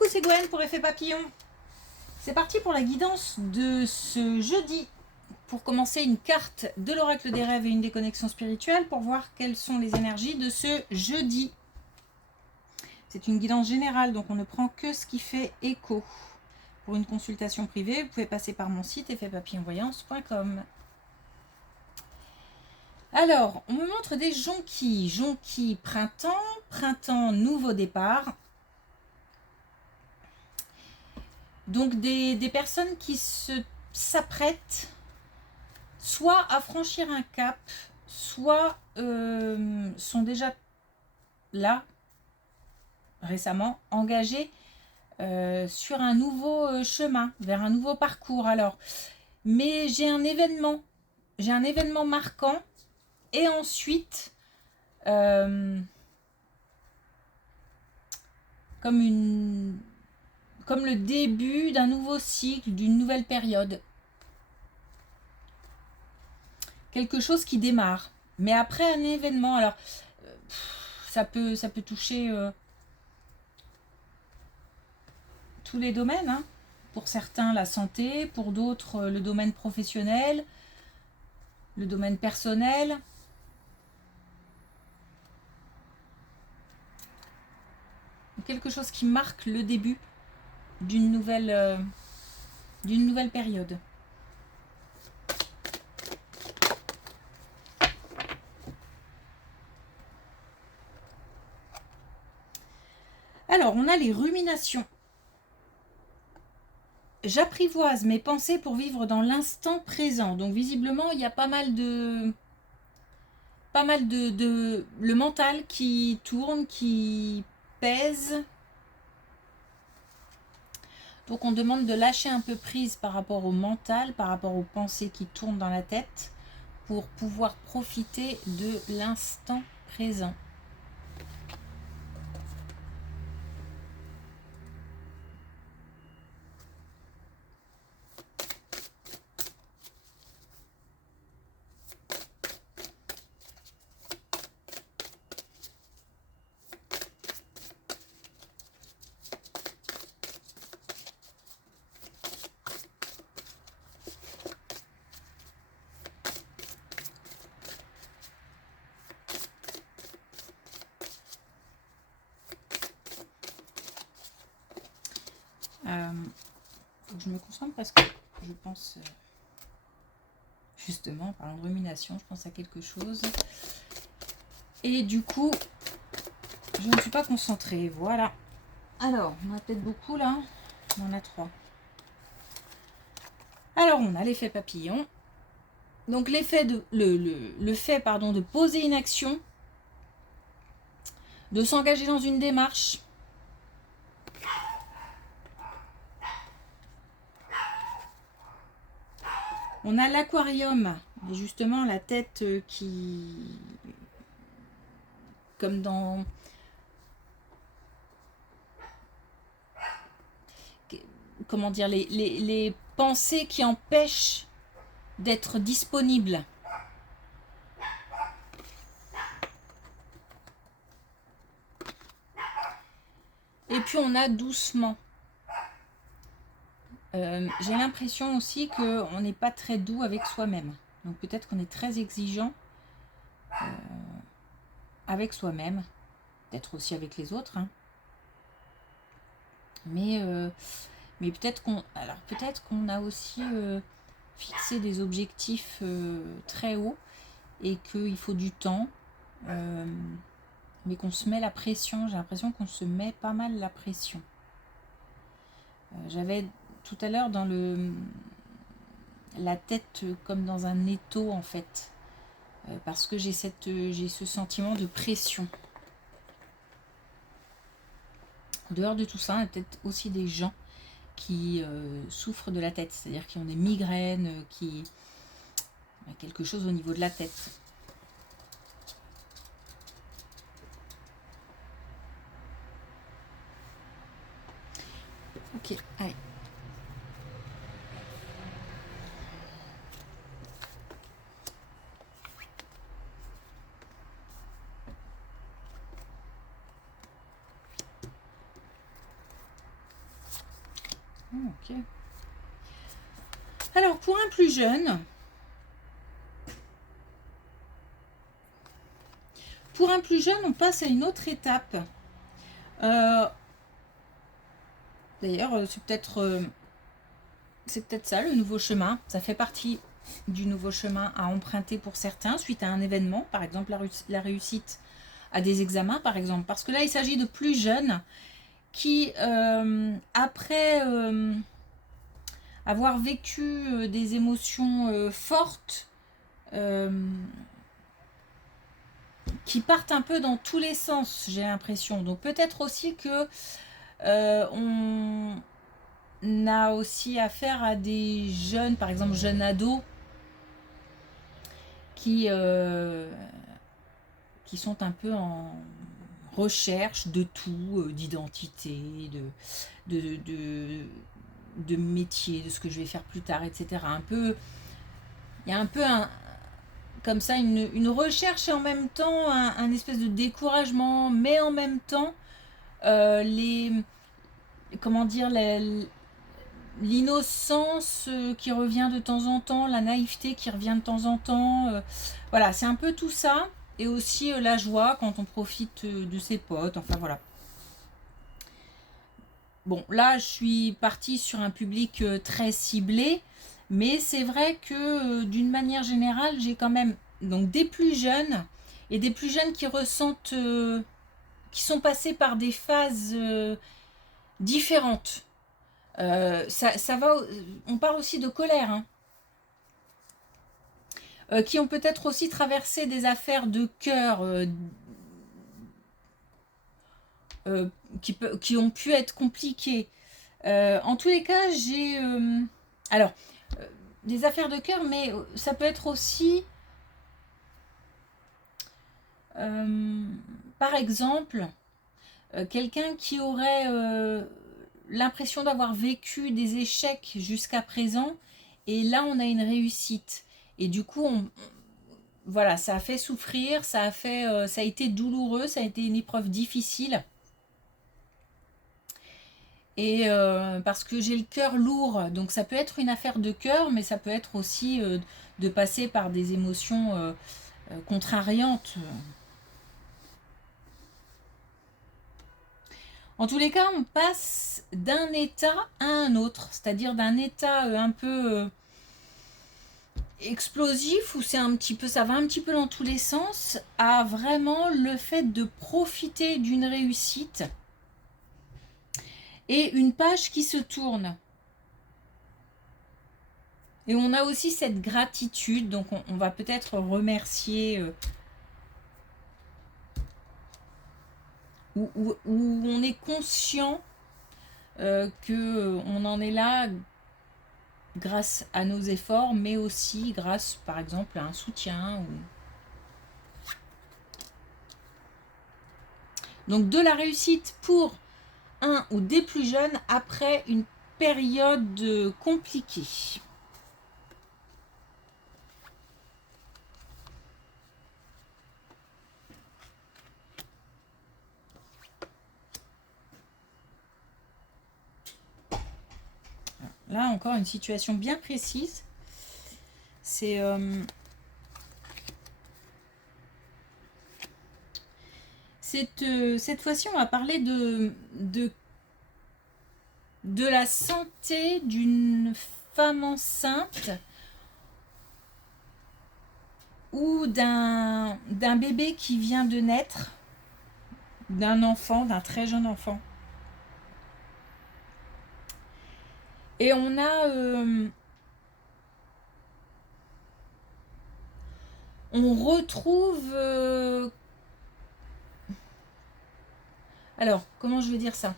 Coucou, c'est Gwen pour Effet Papillon. C'est parti pour la guidance de ce jeudi. Pour commencer, une carte de l'oracle des rêves et une déconnexion spirituelle pour voir quelles sont les énergies de ce jeudi. C'est une guidance générale, donc on ne prend que ce qui fait écho. Pour une consultation privée, vous pouvez passer par mon site effetpapillonvoyance.com. Alors, on me montre des jonquilles. Jonquilles printemps, printemps nouveau départ. Donc des personnes qui s'apprêtent soit à franchir un cap, soit sont déjà là, récemment, engagées sur un nouveau chemin, vers un nouveau parcours. Alors, mais j'ai un événement marquant, et ensuite, comme le début d'un nouveau cycle, d'une nouvelle période. Quelque chose qui démarre. Mais après un événement, alors ça peut toucher tous les domaines. Hein. Pour certains, la santé, pour d'autres, le domaine professionnel, le domaine personnel. Quelque chose qui marque le début d'une nouvelle période. Alors, on a les ruminations. J'apprivoise mes pensées pour vivre dans l'instant présent. Donc, visiblement, il y a pas mal de le mental qui tourne, qui pèse. Donc, on demande de lâcher un peu prise par rapport au mental, par rapport aux pensées qui tournent dans la tête, pour pouvoir profiter de l'instant présent. Faut que je me concentre parce que je pense justement, en parlant de rumination, je pense à quelque chose. Et du coup, je ne suis pas concentrée. Voilà. Alors, on a peut-être beaucoup là. On en a 3. Alors, on a l'effet papillon. Donc, l'effet de le fait de poser une action, de s'engager dans une démarche. On a l'aquarium, justement la tête qui, comme dans, comment dire, les pensées qui empêchent d'être disponibles. Et puis on a doucement. J'ai l'impression aussi qu'on n'est pas très doux avec soi-même. Donc peut-être qu'on est très exigeant avec soi-même, peut-être aussi avec les autres. Hein. Mais peut-être qu'on a aussi fixé des objectifs très hauts et qu'il faut du temps, mais qu'on se met la pression. J'ai l'impression qu'on se met pas mal la pression. J'avais tout à l'heure dans la tête comme dans un étau en fait, parce que j'ai ce sentiment de pression. En dehors de tout ça, il y a peut-être aussi des gens qui souffrent de la tête, c'est-à-dire qui ont des migraines, qui a quelque chose au niveau de la tête. Ok, allez. Ok. Alors, pour un plus jeune, on passe à une autre étape. D'ailleurs, c'est peut-être ça le nouveau chemin. Ça fait partie du nouveau chemin à emprunter pour certains suite à un événement, par exemple la réussite à des examens, par exemple. Parce que là, il s'agit de plus jeunes qui, après avoir vécu des émotions fortes, qui partent un peu dans tous les sens, j'ai l'impression. Donc peut-être aussi que on a aussi affaire à des jeunes, par exemple jeunes ados, qui sont un peu en recherche de tout, d'identité, de métier, de ce que je vais faire plus tard, etc. Il y a un peu comme ça une recherche et en même temps un espèce de découragement, mais en même temps comment dire, l'innocence qui revient de temps en temps, la naïveté qui revient de temps en temps. Voilà, c'est un peu tout ça. Et aussi la joie quand on profite de ses potes. Enfin voilà. Bon, là, je suis partie sur un public très ciblé. Mais c'est vrai que d'une manière générale, j'ai quand même donc des plus jeunes et des plus jeunes qui ressentent, qui sont passés par des phases différentes. Ça va, on parle aussi de colère, hein. Qui ont peut-être aussi traversé des affaires de cœur qui ont pu être compliquées. En tous les cas, j'ai alors des affaires de cœur, mais ça peut être aussi, par exemple, quelqu'un qui aurait l'impression d'avoir vécu des échecs jusqu'à présent, et là on a une réussite. Et du coup, voilà, ça a fait souffrir, ça a été douloureux, ça a été une épreuve difficile. Et parce que j'ai le cœur lourd, donc ça peut être une affaire de cœur, mais ça peut être aussi de passer par des émotions contrariantes. En tous les cas, on passe d'un état à un autre, c'est-à-dire d'un état un peu explosif où ça va un petit peu dans tous les sens, à vraiment le fait de profiter d'une réussite et une page qui se tourne. Et on a aussi cette gratitude, donc on va peut-être remercier où on est conscient qu'on en est là grâce à nos efforts, mais aussi grâce, par exemple, à un soutien. Donc de la réussite pour un ou des plus jeunes après une période compliquée. Là encore une situation bien précise. C'est cette fois-ci, on va parler de la santé d'une femme enceinte ou d'un bébé qui vient de naître, d'un enfant, d'un très jeune enfant. Et on retrouve alors, comment je veux dire ça?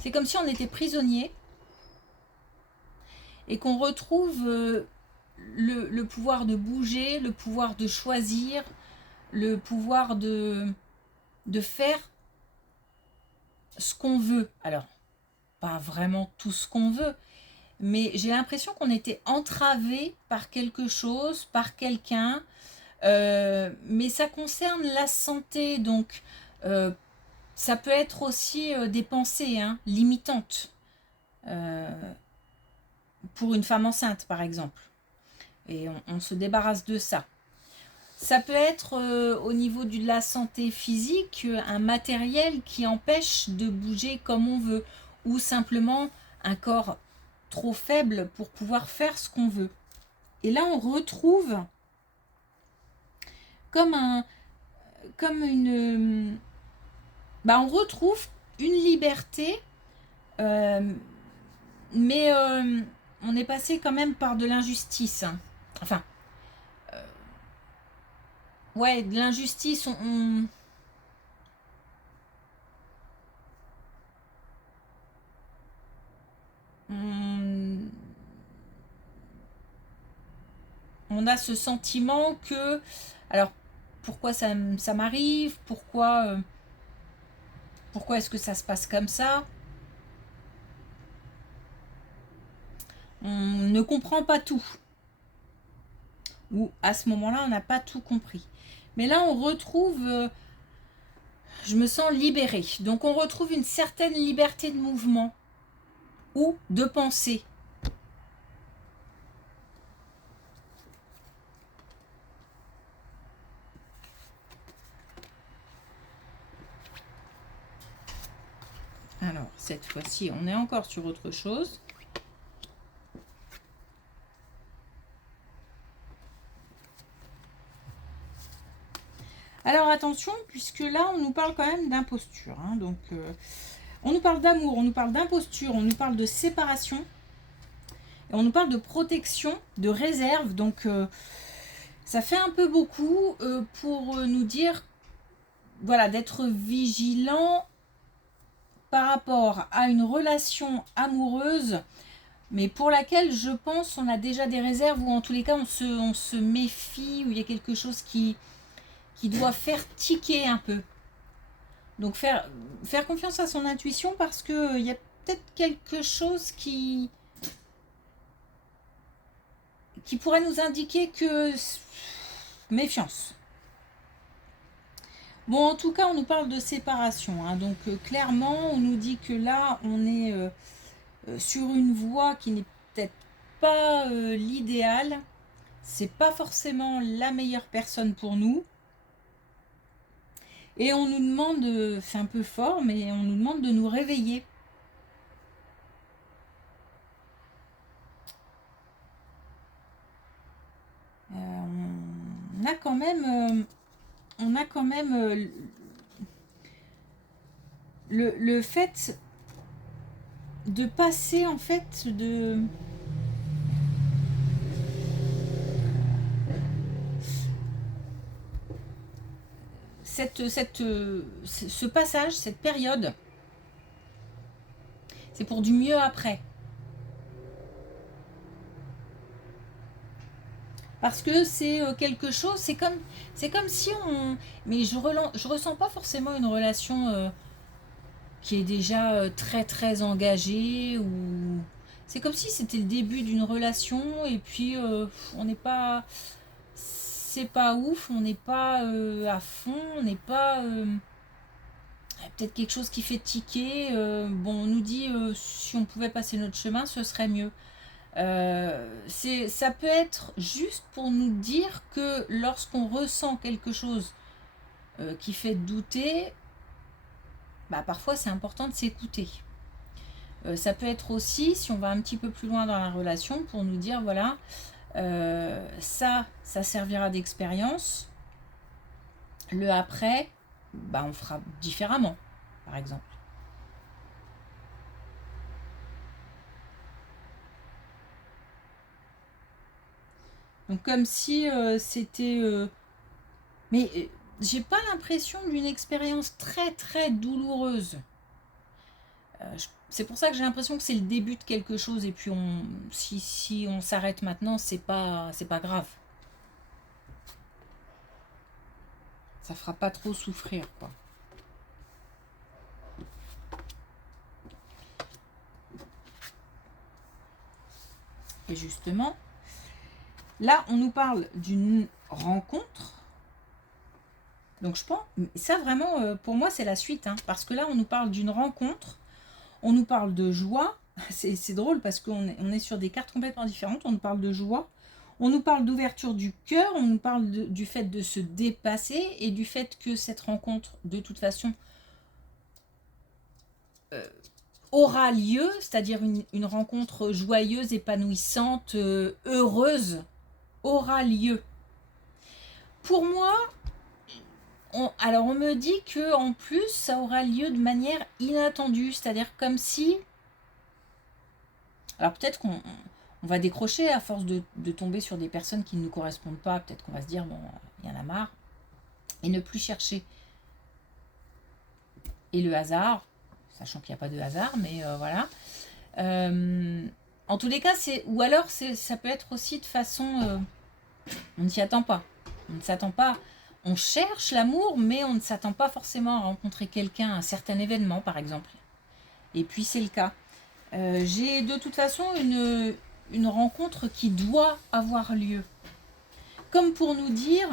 C'est comme si on était prisonnier et qu'on retrouve le pouvoir de bouger, le pouvoir de choisir, le pouvoir de faire ce qu'on veut. Alors, pas vraiment tout ce qu'on veut, mais j'ai l'impression qu'on était entravé par quelque chose, par quelqu'un, mais ça concerne la santé, donc ça peut être aussi des pensées limitantes. pour une femme enceinte, par exemple. Et on se débarrasse de ça. Ça peut être au niveau de la santé physique, un matériel qui empêche de bouger comme on veut, ou simplement un corps trop faible pour pouvoir faire ce qu'on veut. Et là, on retrouve on retrouve une liberté, mais on est passé quand même par de l'injustice. Enfin, ouais, de l'injustice, on a ce sentiment que, alors, pourquoi ça m'arrive, pourquoi est-ce que ça se passe comme ça? On ne comprend pas tout. Ou à ce moment-là, on n'a pas tout compris. Mais là, on retrouve, je me sens libérée. Donc, on retrouve une certaine liberté de mouvement ou de pensée. Alors, cette fois-ci, on est encore sur autre chose. Alors, attention, puisque là, on nous parle quand même d'imposture. Hein, donc, on nous parle d'amour, on nous parle d'imposture, on nous parle de séparation. Et on nous parle de protection, de réserve. Donc, ça fait un peu beaucoup pour nous dire, voilà, d'être vigilant par rapport à une relation amoureuse, mais pour laquelle je pense on a déjà des réserves, ou en tous les cas on se méfie, ou il y a quelque chose qui doit faire tiquer un peu. Donc faire confiance à son intuition, parce que il y a peut-être quelque chose qui pourrait nous indiquer que méfiance. Bon, en tout cas, on nous parle de séparation. Hein, donc, clairement, on nous dit que là, on est sur une voie qui n'est peut-être pas l'idéal. C'est pas forcément la meilleure personne pour nous. Et on nous demande, c'est un peu fort, mais on nous demande de nous réveiller. On a quand même... le fait de passer, en fait, de... ce passage, cette période, c'est pour du mieux après. Parce que c'est quelque chose, c'est comme si on... Mais je ressens pas forcément une relation qui est déjà très très engagée, ou... C'est comme si c'était le début d'une relation, et puis on n'est pas... C'est pas ouf, on n'est pas à fond, on n'est pas... peut-être quelque chose qui fait tiquer. Bon, on nous dit si on pouvait passer notre chemin, ce serait mieux. Ça peut être juste pour nous dire que lorsqu'on ressent quelque chose qui fait douter, parfois c'est important de s'écouter. Ça peut être aussi, si on va un petit peu plus loin dans la relation, pour nous dire voilà, ça servira d'expérience. Le après, on fera différemment, par exemple. Donc comme si c'était... Mais j'ai pas l'impression d'une expérience très très douloureuse. C'est pour ça que j'ai l'impression que c'est le début de quelque chose, et puis si on s'arrête maintenant, c'est pas grave. Ça fera pas trop souffrir, quoi. Et justement, là, on nous parle d'une rencontre. Donc je pense, ça vraiment, pour moi, c'est la suite. Hein, parce que là, on nous parle d'une rencontre, on nous parle de joie, c'est drôle parce on est sur des cartes complètement différentes. On nous parle de joie, on nous parle d'ouverture du cœur, on nous parle du fait de se dépasser et du fait que cette rencontre, de toute façon, aura lieu, c'est-à-dire une rencontre joyeuse, épanouissante, heureuse, aura lieu. Pour moi, alors on me dit que en plus, ça aura lieu de manière inattendue, c'est-à-dire comme si... Alors peut-être qu'on va décrocher à force de tomber sur des personnes qui ne nous correspondent pas, peut-être qu'on va se dire, bon, il y en a marre, et ne plus chercher. Et le hasard, sachant qu'il n'y a pas de hasard, mais voilà. En tous les cas, ou alors ça peut être aussi de façon... on ne s'y attend pas. On ne s'attend pas. On cherche l'amour, mais on ne s'attend pas forcément à rencontrer quelqu'un à un certain événement, par exemple. Et puis c'est le cas. J'ai de toute façon une rencontre qui doit avoir lieu. Comme pour nous dire,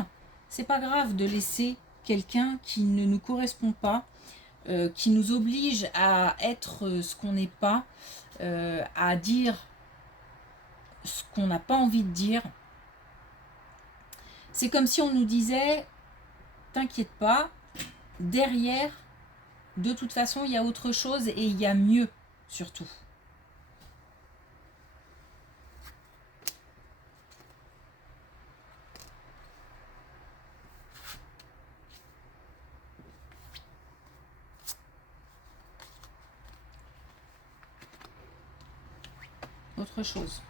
c'est pas grave de laisser quelqu'un qui ne nous correspond pas, qui nous oblige à être ce qu'on n'est pas, à dire ce qu'on n'a pas envie de dire. C'est comme si on nous disait, t'inquiète pas, derrière, de toute façon, il y a autre chose et il y a mieux, surtout. Autre chose.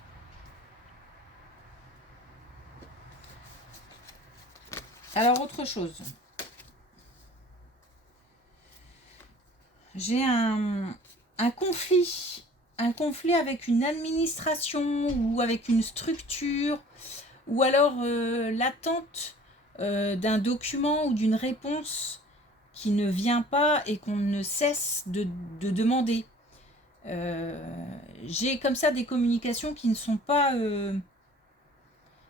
Alors, autre chose. J'ai un conflit. Un conflit avec une administration ou avec une structure. Ou alors l'attente d'un document ou d'une réponse qui ne vient pas et qu'on ne cesse de demander. J'ai comme ça des communications qui ne sont pas...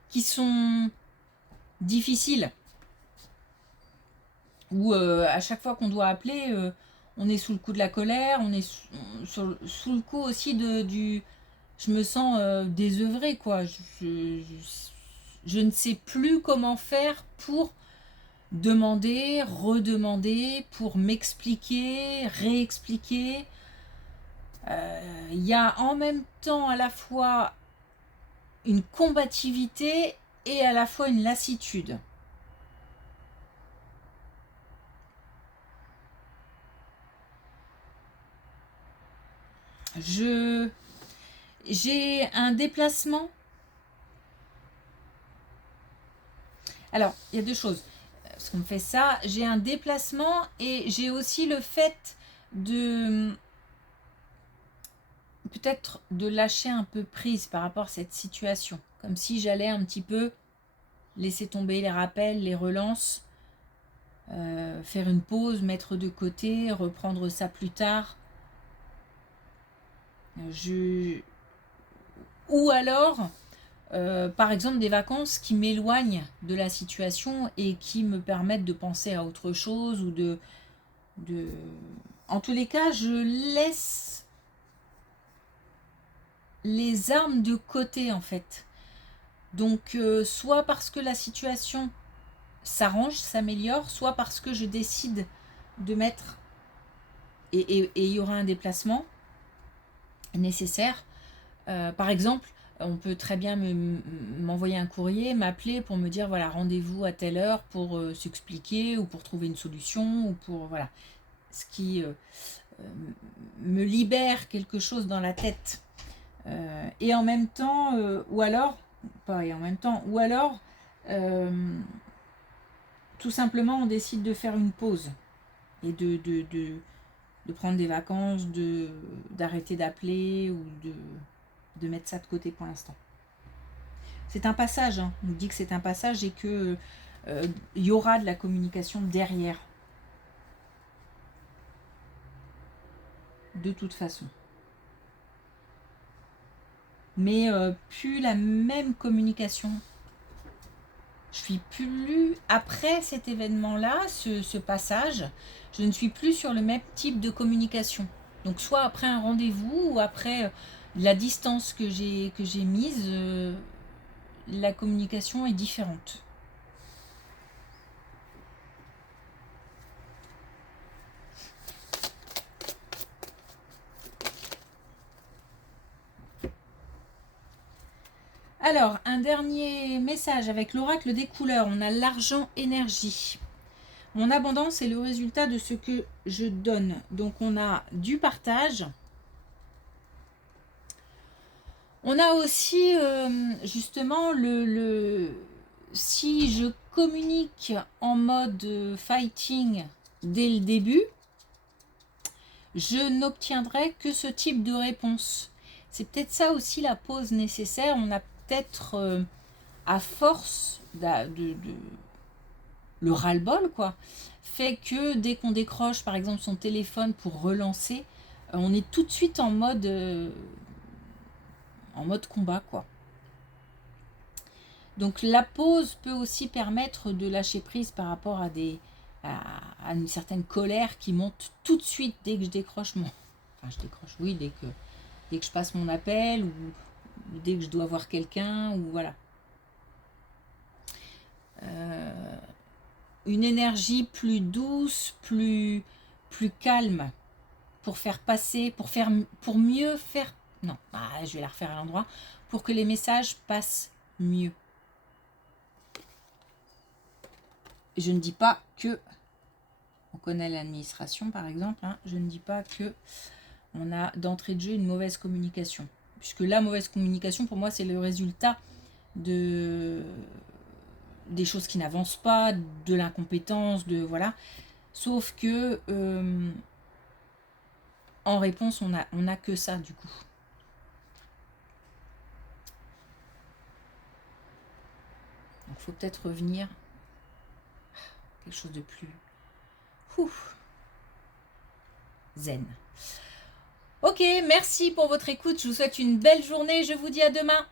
qui sont difficiles. Où à chaque fois qu'on doit appeler, on est sous le coup de la colère, on est sous le coup aussi du... Je me sens désœuvrée, quoi. Je ne sais plus comment faire pour demander, redemander, pour m'expliquer, réexpliquer. Il y a en même temps à la fois une combativité et à la fois une lassitude. J'ai un déplacement. Alors, il y a deux choses. Parce qu'on me fait ça, j'ai un déplacement et j'ai aussi le fait de peut-être de lâcher un peu prise par rapport à cette situation. Comme si j'allais un petit peu laisser tomber les rappels, les relances, faire une pause, mettre de côté, reprendre ça plus tard. Ou alors, par exemple, des vacances qui m'éloignent de la situation et qui me permettent de penser à autre chose ou de... En tous les cas, je laisse les armes de côté, en fait. Donc, soit parce que la situation s'arrange, s'améliore, soit parce que je décide de mettre... Et il y aura un déplacement nécessaire. Par exemple, on peut très bien m'envoyer un courrier, m'appeler pour me dire voilà, rendez-vous à telle heure pour s'expliquer ou pour trouver une solution ou pour voilà, ce qui me libère quelque chose dans la tête. Et en même temps, ou alors, pas et en même temps, ou alors tout simplement on décide de faire une pause et de prendre des vacances, d'arrêter d'appeler ou de mettre ça de côté pour l'instant. C'est un passage, hein. On nous dit que c'est un passage et que y aura de la communication derrière. De toute façon. Mais plus la même communication. Je suis plus, après cet événement-là, ce passage, je ne suis plus sur le même type de communication. Donc soit après un rendez-vous ou après la distance que j'ai mise, la communication est différente. Alors, un dernier message avec l'oracle des couleurs. On a l'argent énergie. Mon abondance est le résultat de ce que je donne. Donc, on a du partage. On a aussi, justement, si je communique en mode fighting dès le début, je n'obtiendrai que ce type de réponse. C'est peut-être ça aussi la pause nécessaire. On a peut-être, à force le ras-le-bol, quoi, fait que dès qu'on décroche, par exemple, son téléphone pour relancer, on est tout de suite en mode combat, quoi. Donc la pause peut aussi permettre de lâcher prise par rapport à une certaine colère qui monte tout de suite dès que je décroche oui, dès que je passe mon appel ou dès que je dois voir quelqu'un, ou voilà. Une énergie plus douce, plus calme, pour faire passer, pour mieux faire, non, je vais la refaire à l'endroit, pour que les messages passent mieux. Je ne dis pas que, on connaît l'administration par exemple, hein, je ne dis pas que on a d'entrée de jeu une mauvaise communication, puisque la mauvaise communication pour moi c'est le résultat des choses qui n'avancent pas, de l'incompétence, voilà. Sauf que en réponse on a que ça du coup. Donc il faut peut-être revenir quelque chose de plus zen. Ok, merci pour votre écoute, je vous souhaite une belle journée, je vous dis à demain.